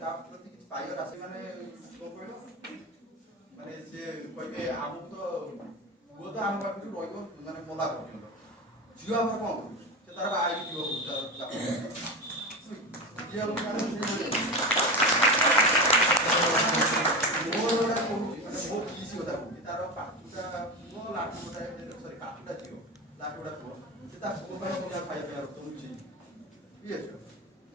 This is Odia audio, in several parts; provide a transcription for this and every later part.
ତା ପ୍ରତି କିଛି ପାଇବାର ଆସେ ମାନେ କ'ଣ କହିଲ ମାନେ ସେ କହିବେ ଆମକୁ ତ ପୁଅ ତ ଆମ ପାଖରୁ ରହିବ ମାନେ ମଲା ପର୍ଯ୍ୟନ୍ତ ଝିଅ ଆମର କ'ଣ କରୁଛୁ ସେ ତାର ବାହା ହେଇକି ଯିବ ଝିଅ ମାନେ ମୋର ଗୋଟେ କହୁଛି ମାନେ ମୋ ପିଇସି କଥା କହୁଛି ତାର ପାଠୁଟା ପୁଅ ଲାଠୁ ଗୋଟାଏ ସରି ପାଠୁଟା ଝିଅ ଲାଠୁ ଗୋଟା ପୁଅ ସେ ତା ପୁଅ ପାଇଁ ଖାଇବା ପାଇଁ ରଖୁଛି ଇଏ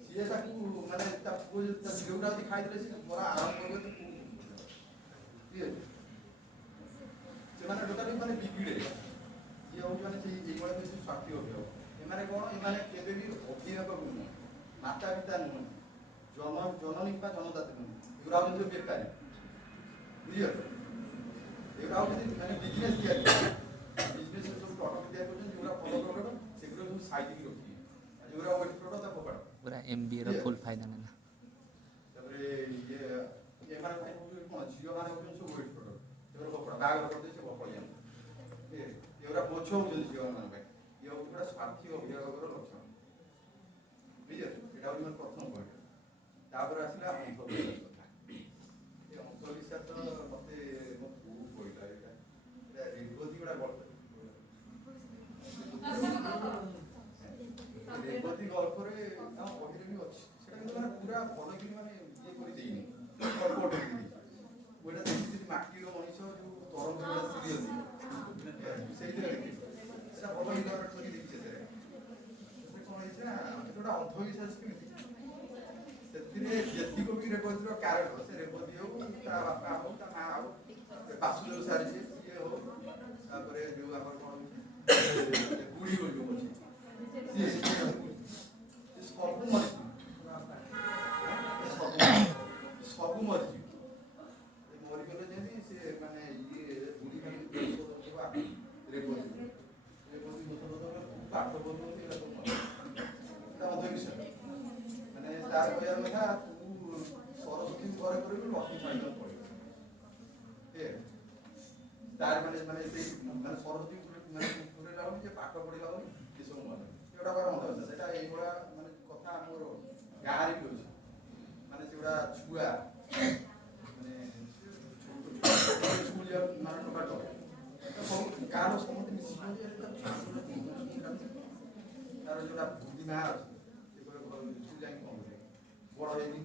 ସିଏ ତାକୁ ମାନେ ତା ପୁଅ ତା ଝିଅଟା ଯଦି ଖାଇଦେଲେ ସେ ବରା ଆରମ୍ଭ କରିବେ ଇଏ ସେମାନେ ଟୋଟାଲି ମାନେ ବିଗିଡ଼େ ଇଏ ହେଉଛି ମାନେ ସେଇ ଏଇଭଳିଆ କିଛି ସ୍ୱାର୍ଥୀ ଅଭିଭାବକ ଏମାନେ କ'ଣ ଏମାନେ କେବେ ବି ଅଭିଭାବକ ନୁହଁ ମାତା ପିତା ନୁହଁ ଜନନୀ ବା ଜନଜାତି ନୁହଁ ଏଗୁଡ଼ା ହେଉଛନ୍ତି ବେକାରୀ ବୁଝିପାରୁଛ ଏଗୁଡ଼ା ହେଉଛନ୍ତି ମାନେ ବିଜନେସ୍ ତିଆରି ବିଜନେସ୍ ସବୁ ପ୍ରଡ଼କ୍ଟ ତିଆରି କରୁଛନ୍ତି ଯେଉଁଗୁଡ଼ା ଭଲ ପ୍ରଡ଼କ୍ଟ ସେଗୁଡ଼ା ସବୁ ସାଇତିକି ରଖିବେ ଆଉ ଯେଉଁଗୁଡ଼ା ୱେଟ୍ ପ୍ରଡ଼କ୍ଟ ତା ଫୋପାଡ଼ पूरा MBA ର ଫୁଲ୍ ଫାଇଦା ନେଲା ତାପରେ ଇଏ ଏମାନେ ପାଇଁ ହେଉଛନ୍ତି କ'ଣ ଝିଅମାନେ ହେଉଛନ୍ତି ସବୁ ୱେଟ୍ ପ୍ରଡ଼କ୍ଟ ସେଗୁଡ଼ା ଫୋପାଡ଼ ବାହାଘର କରିଦେଇ ସେ ପଳେଇଯାନ୍ତି ଏଗୁଡ଼ା ବୋଝ ହେଉଛନ୍ତି ଝିଅମାନଙ୍କ ପାଇଁ ଇଏ ହେଉଛି ଗୋଟେ ସ୍ୱାର୍ଥୀ ଅଭିଭାବକର ଲକ୍ଷଣ ବୁଝିପାରୁଛ ଏଇଟା ହେଉଛି ମୋର ପ୍ରଥମ ପଏଣ୍ଟ ତାପରେ ଆସିଲା ଅନ୍ଧବିଶ୍ୱାସ କଥା ଏ ଅନ୍ଧବିଶ୍ୱାସ ମୋତେ ମୋ ବୋଉ କହିଲା ଏଇଟା ରେବତୀ ଗୁଡ଼ା ରେବତୀ ଗଳ୍ପରେ ତାଙ୍କ ବହିରେ ବି ଅଛି ସେଇଟା କିନ୍ତୁ ମାନେ ପୁରା ଭଲକିରି ମାନେ ଇଏ କରି ଦେଇନି ଗଳ୍ପ ଗୋଟେ ଦେଇଛି ମୁଁ ଏଇଟା ଦେଖିଥିଲି ମାଟିର ମଣିଷ ଯେଉଁ ତରଙ୍ଗ ଗୁଡ଼ା ସିରିୟଲ୍ ସେଇଥିରେ ଦେଖିଛି ସେଇଟା ଭଲ ଇଣ୍ଟରନେଟ୍ କରି ଦେଇଛି ସେଥିରେ କ'ଣ ହେଇଛି ନା ଗୋଟେ ଅନ୍ଧବିଶ୍ୱାସ କେମିତି ସେଥିରେ ଯେତିକ ବି ରେବତୀର କ୍ୟାରେକ୍ଟର ସେ ରେବତୀ ହଉ ତା ବାପା ହଉ ତା ମା ହଉ ବାସୁଦେବ ସାରି ସିଏ ହଉ ତାପରେ ଯେଉଁ ଆମର କ'ଣ ବୁଢ଼ୀ ବୋଲି ଯେଉଁ ଅଛି ସିଏ ସବୁ ମରିଯିବ ସବୁ ମରିଯିବ ମରିଗଲେ ଯେମିତି ସେ ମାନେ ଇଏ ବୁଢ଼ୀ ରେବତୀ ପାଠ ପଢ଼ୁଛନ୍ତି ଏଇଟା ସବୁ ଅନ୍ଧବିଶ୍ୱାସ ମାନେ ତାର କହିବା କଥା ତୁ ସରସ୍ୱତୀ ଘରେ କରିବୁ ଲକ୍ଷ୍ମୀ ଛାଡ଼ିବାକୁ ପଡ଼ିବ ତାର ମାନେ ମାନେ ସେଇ ମାନେ ସରସ୍ୱତୀ ମାନେ ପୁରେଇଲା ହଉନି ଯେ ପାଠ ପଢ଼ିଲା ହଉନି ଏସବୁ ମାନେ ଏଗୁଡ଼ା କହିବା ଅନ୍ଧବିଶ୍ୱାସ ସେଇଟା ଏଇଭଳିଆ ମାନେ କଥା ଆମର ଗାଁରେ ବି ଅଛି ମାନେ ସେଗୁଡ଼ା ଛୁଆ ମାନେ ସ୍କୁଲ ମାନେ ଟୋଟାଲ ସବୁ ଗାଁର ସମସ୍ତେ ମିଶିଛନ୍ତି ତାର ଯେଉଁଟା ବୁଦ୍ଧିମା ଅଛି ସେ ସ୍କୁଲ ଯାଇକି କ'ଣ କରିବେ ବଡ଼ ହେଇକି